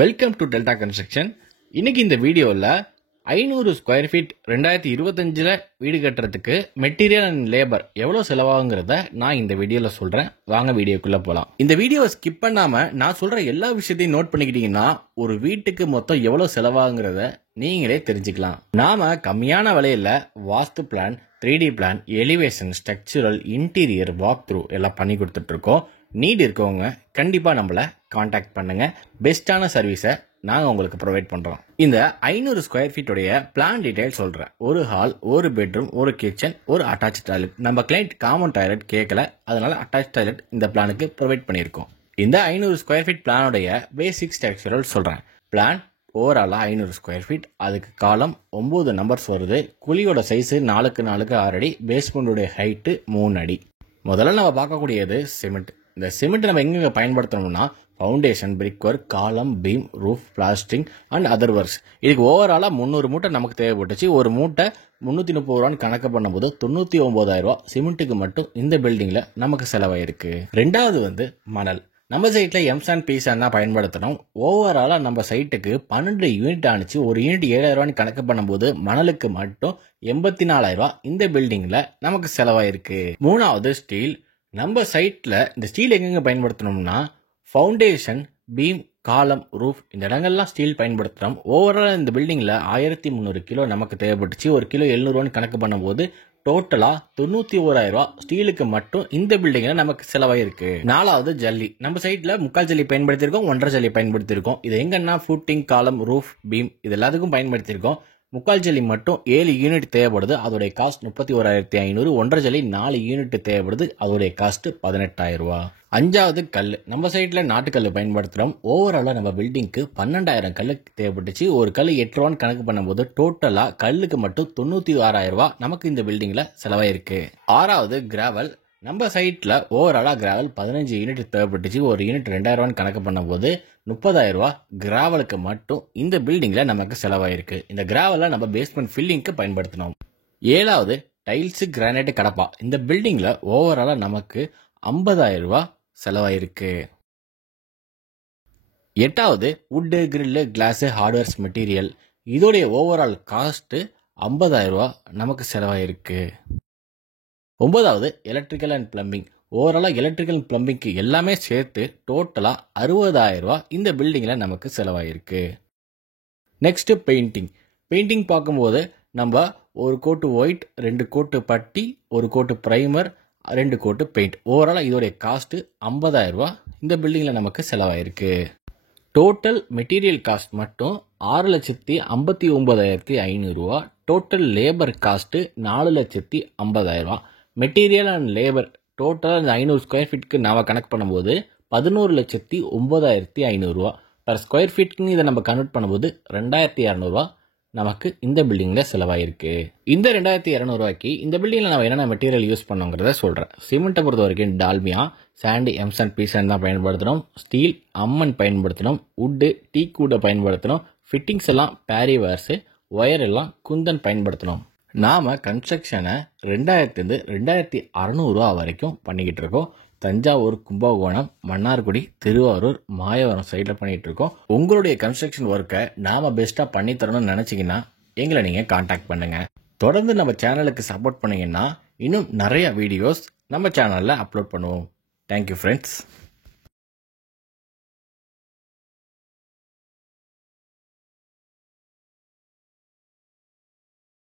Welcome to delta construction. இன்னைக்கு இந்த வீடியோவில் 500 ஸ்கொயர் ஃபீட் 2025 வீடு கட்டுறதுக்கு மெட்டீரியல் அண்ட் லேபர் எவ்வளோ செலவாகுங்கிறத நான் இந்த வீடியோவில் சொல்கிறேன். வாங்க வீடியோக்குள்ளே போகலாம். இந்த வீடியோவை ஸ்கிப் பண்ணாமல் நான் சொல்கிற எல்லா விஷயத்தையும் நோட் பண்ணிக்கிட்டீங்கன்னா ஒரு வீட்டுக்கு மொத்தம் எவ்வளோ செலவாகுங்கிறத நீங்களே தெரிஞ்சுக்கலாம். நாம் கம்மியான விலையில் vastu plan, 3D plan, elevation, structural, interior, walk through எல்லாம் பண்ணி கொடுத்துட்ருக்கோம். நீட் இருக்கவங்க கண்டிப்பாக நம்மளை காண்டாக்ட் பண்ணுங்கள். பெஸ்ட்டான சர்வீஸை நாங்கள் உங்களுக்கு ப்ரொவைட் பண்ணுறோம். இந்த 500 ஸ்கொயர் ஃபீட்டுடைய பிளான் டீடைல் சொல்கிறேன். ஒரு ஹால், ஒரு பெட்ரூம், ஒரு கிச்சன், ஒரு அட்டாச் டாய்லெட். நம்ம கிளைண்ட் காமன் டாய்லெட் கேட்கல, அதனால அட்டாச் டாய்லெட் இந்த பிளானுக்கு ப்ரொவைட் பண்ணியிருக்கோம். இந்த 500 ஸ்கொயர் ஃபீட் பிளானுடைய பேசிக் ஸ்ட்ரக்சரல் சொல்கிறேன். பிளான் ஓவராலாக 500 ஸ்கொயர் ஃபீட், அதுக்கு காலம் 9 நம்பர்ஸ் வருது. குழியோட சைஸு 4x 4x 6 அடி, பேஸ்மெண்ட்டுடைய ஹைட்டு 3 அடி. முதல்ல நம்ம பார்க்கக்கூடியது சிமெண்ட். இந்த சிமெண்ட் நம்ம எங்கெங்க பயன்படுத்தணும்னா foundation, brick work, column, beam, roof, plastering and other works. இதுக்கு ஓவராலாக 300 மூட்டை நமக்கு தேவைப்பட்டுச்சு. ஒரு மூட்டை 330 ரூபான்னு கணக்கு பண்ணும்போது 99,000 ரூபா சிமெண்ட்டுக்கு மட்டும் இந்த பில்டிங்கில் நமக்கு செலவாயிருக்கு. ரெண்டாவது மணல். நம்ம சைட்டில் எம்சாண்ட் பீசான் தான் பயன்படுத்தணும். ஓவராலாக நம்ம சைட்டுக்கு 12 யூனிட் ஆனிச்சு. ஒரு யூனிட் 7,000 ரூபான்னு கணக்கு பண்ணும்போது மணலுக்கு மட்டும் 84,000 ரூபா இந்த பில்டிங்கில் நமக்கு செலவாயிருக்கு. மூணாவது ஸ்டீல். நம்ம சைட்டில் இந்த ஸ்டீல் எங்கெங்க பயன்படுத்தணும்னா ஃபவுண்டேஷன், பீம், காலம், ரூஃப் இந்த இடங்கள்லாம் ஸ்டீல் பயன்படுத்துகிறோம். ஓவரால் இந்த பில்டிங்கில் 1300 கிலோ நமக்கு தேவைப்பட்டுச்சு. ஒரு கிலோ 700 ரூபான்னு கணக்கு பண்ணும்போது டோட்டலாக 91,000 ரூபா ஸ்டீலுக்கு மட்டும் இந்த பில்டிங்கில் நமக்கு செலவாயிருக்கு. நாலாவது ஜல்லி. நம்ம சைட்டில் 3/4 ஜல்லி பயன்படுத்தியிருக்கோம், 1.5 ஜல்லி பயன்படுத்தியிருக்கோம். இது எங்கன்னா ஃபூட்டிங், காலம், ரூஃப், பீம் இது எல்லாத்துக்கும் பயன்படுத்தியிருக்கோம். 3/4 ஜல்லி மட்டும் 7 யூனிட் தேவைப்படுது, அதோடைய காஸ்ட் 31,500. 1.5 ஜல்லி 4 யூனிட் தேவைப்படுது, அதோடைய காஸ்ட் 18,000 ரூபா. அஞ்சாவது கல். நம்ம சைட்டில் நாட்டுக்கல் பயன்படுத்துகிறோம். ஓவராலாக நம்ம பில்டிங்க்கு 12,000 கல் தேவைப்பட்டுச்சு. ஒரு கல் 8 ரூபான்னு கணக்கு பண்ணும்போது டோட்டலாக கல்லுக்கு மட்டும் 96,000 ரூபா நமக்கு இந்த பில்டிங்கில் செலவாயிருக்கு. ஆறாவது கிராவல். நம்ம சைட்டில் ஓவராலாக கிராவல் 15 யூனிட் தேவைப்பட்டுச்சு. ஒரு யூனிட் 2,000 ரூபான்னு கணக்கு பண்ணும்போது 30,000 ரூபா கிராவலுக்கு மட்டும் இந்த பில்டிங்கில் நமக்கு செலவாயிருக்கு. இந்த கிராவலை நம்ம பேஸ்மெண்ட் ஃபில்லிங்க்கு பயன்படுத்தணும். ஏழாவது டைல்ஸு, கிரானைட், கடப்பா. இந்த பில்டிங்கில் ஓவராலாக நமக்கு 50,000 ரூபா செலவாயிருக்கு. எட்டாவது wood, grill, class, hardwares material. இதோடைய ஓவரால் காஸ்ட்டு 50,000 ரூபா நமக்கு செலவாயிருக்கு. 9வது எலக்ட்ரிக்கல் அண்ட் பிளம்பிங். ஓவராலாக எலக்ட்ரிக்கல் அண்ட் பிளம்பிங்க்கு எல்லாமே சேர்த்து டோட்டலாக 60,000 ரூபா இந்த பில்டிங்கில் நமக்கு செலவாயிருக்கு. Next painting. பெயிண்டிங் பார்க்கும்போது நம்ம ஒரு கோட்டு ஒயிட், 2 கோட்டு பட்டி, ஒரு கோட்டு ப்ரைமர், 2 கோட்டு பெயிண்ட். ஓவராலாக இதோடைய காஸ்ட்டு 50,000 ரூபா இந்த பில்டிங்கில் நமக்கு செலவாயிருக்கு. டோட்டல் மெட்டீரியல் காஸ்ட் மட்டும் 6,59,500 ரூபா. டோட்டல் லேபர் காஸ்ட்டு 4,50,000 ரூபா. மெட்டீரியல் அண்ட் லேபர் டோட்டலாக இந்த 500 ஸ்கொயர் ஃபீட்டுக்கு நாம் கணக்கு பண்ணும்போது 11,09,500 ரூபா. பர் ஸ்கொயர் ஃபீட்டுக்குன்னு இதை நம்ம கன்வெர்ட் பண்ணும்போது 2,200 ரூபா நமக்கு இந்த பில்டிங்கில் செலவாயிருக்கு. இந்த 2,200 ரூபாய்க்கு இந்த பில்டிங்கில் நம்ம என்னென்ன மெட்டீரியல் யூஸ் பண்ணோங்கிறத சொல்கிறேன். சிமெண்ட்டை பொறுத்த வரைக்கும் டால்மியா, சாண்டு, எம்சாண்ட் பீசான் தான் பயன்படுத்தணும். ஸ்டீல், அம்மன் பயன்படுத்தணும். வுட்டு, டீக் வுட்டை பயன்படுத்தணும். ஃபிட்டிங்ஸ் எல்லாம் பேரிவேர்ஸு, ஒயர் எல்லாம் குந்தன் பயன்படுத்தணும். நாம் கன்ஸ்ட்ரக்ஷனை 2,000 2,600 ரூபா வரைக்கும் பண்ணிக்கிட்டு இருக்கோம். தஞ்சாவூர், கும்பகோணம், மன்னார்குடி, திருவாரூர், மாயவரம் சைடில் பண்ணிகிட்டு இருக்கோம். உங்களுடைய கன்ஸ்ட்ரக்ஷன் ஒர்க்கை நாம் பெஸ்ட்டாக பண்ணித்தரணும்னு நினச்சிங்கன்னா எங்களை நீங்கள் காண்டாக்ட் பண்ணுங்கள். தொடர்ந்து நம்ம சேனலுக்கு சப்போர்ட் பண்ணிங்கன்னா இன்னும் நிறைய வீடியோஸ் நம்ம சேனலில் அப்லோட் பண்ணுவோம். Thank you friends.